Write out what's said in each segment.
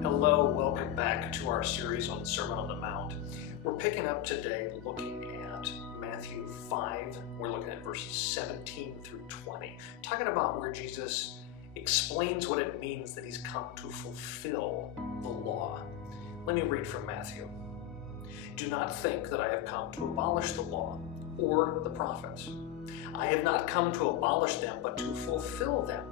Hello, welcome back to our series on the Sermon on the Mount. We're picking up today looking at Matthew 5. We're looking at verses 17 through 20, talking about where Jesus explains what it means that he's come to fulfill the law. Let me read from Matthew. Do not think that I have come to abolish the law or the prophets. I have not come to abolish them, but to fulfill them.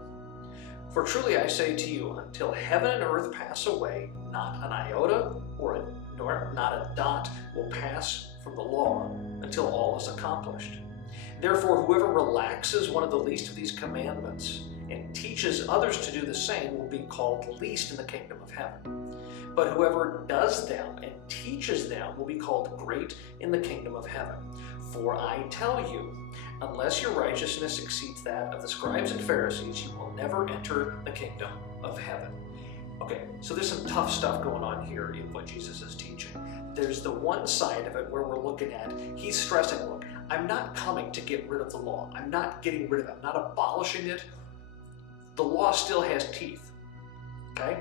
For truly I say to you, until heaven and earth pass away, not an iota nor not a dot will pass from the law until all is accomplished. Therefore, whoever relaxes one of the least of these commandments and teaches others to do the same will be called least in the kingdom of heaven. But whoever does them and teaches them will be called great in the kingdom of heaven. For I tell you, unless your righteousness exceeds that of the scribes and Pharisees, you will never enter the kingdom of heaven. Okay, so there's some tough stuff going on here in what Jesus is teaching. There's the one side of it where we're looking at, he's stressing, look, I'm not coming to get rid of the law. I'm not getting rid of it. I'm not abolishing it. The law still has teeth, okay?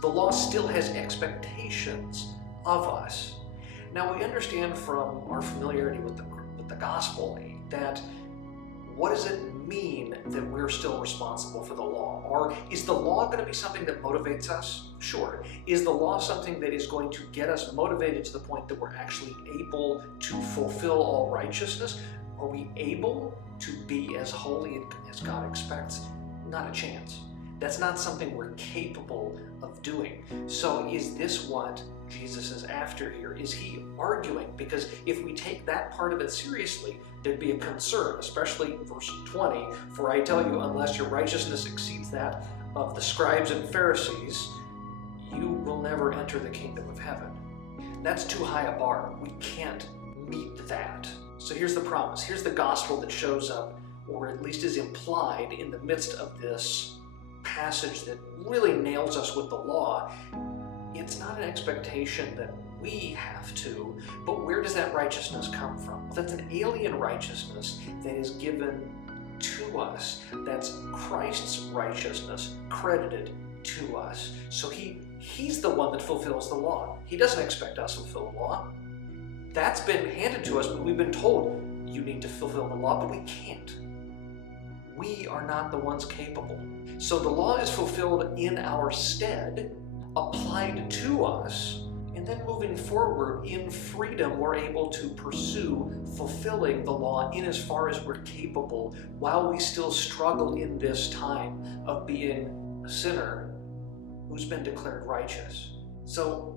The law still has expectations of us. Now we understand from our familiarity with the gospel that what does it mean that we're still responsible for the law? Or is the law going to be something that motivates us? Sure. Is the law something that is going to get us motivated to the point that we're actually able to fulfill all righteousness? Are we able to be as holy as God expects? Not a chance. That's not something we're capable of doing. So is this what Jesus is after here? Is he arguing? Because if we take that part of it seriously, there'd be a concern, especially verse 20, for I tell you, unless your righteousness exceeds that of the scribes and Pharisees, you will never enter the kingdom of heaven. That's too high a bar. We can't meet that. So here's the promise. Here's the gospel that shows up, or at least is implied in the midst of this passage that really nails us with the law. It's not an expectation that we have to, but where does that righteousness come from? That's an alien righteousness that is given to us. That's Christ's righteousness credited to us. So he's the one that fulfills the law. He doesn't expect us to fulfill the law. That's been handed to us, but we've been told you need to fulfill the law, but we can't. We are not the ones capable. So the law is fulfilled in our stead, applied to us, and then moving forward in freedom, we're able to pursue fulfilling the law in as far as we're capable while we still struggle in this time of being a sinner who's been declared righteous. So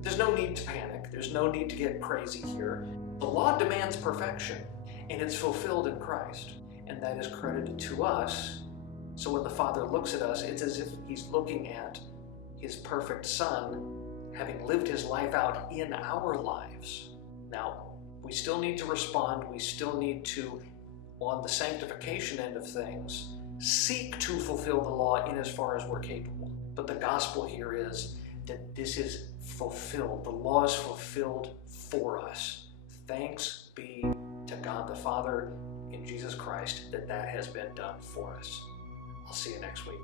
there's no need to panic. There's no need to get crazy here. The law demands perfection, and it's fulfilled in Christ. And that is credited to us. So when the Father looks at us, it's as if he's looking at his perfect Son having lived his life out in our lives. Now, we still need to respond. We still need to, on the sanctification end of things, seek to fulfill the law in as far as we're capable. But the gospel here is that this is fulfilled. The law is fulfilled for us. Thanks be to God the Father in Jesus Christ that has been done for us. I'll see you next week.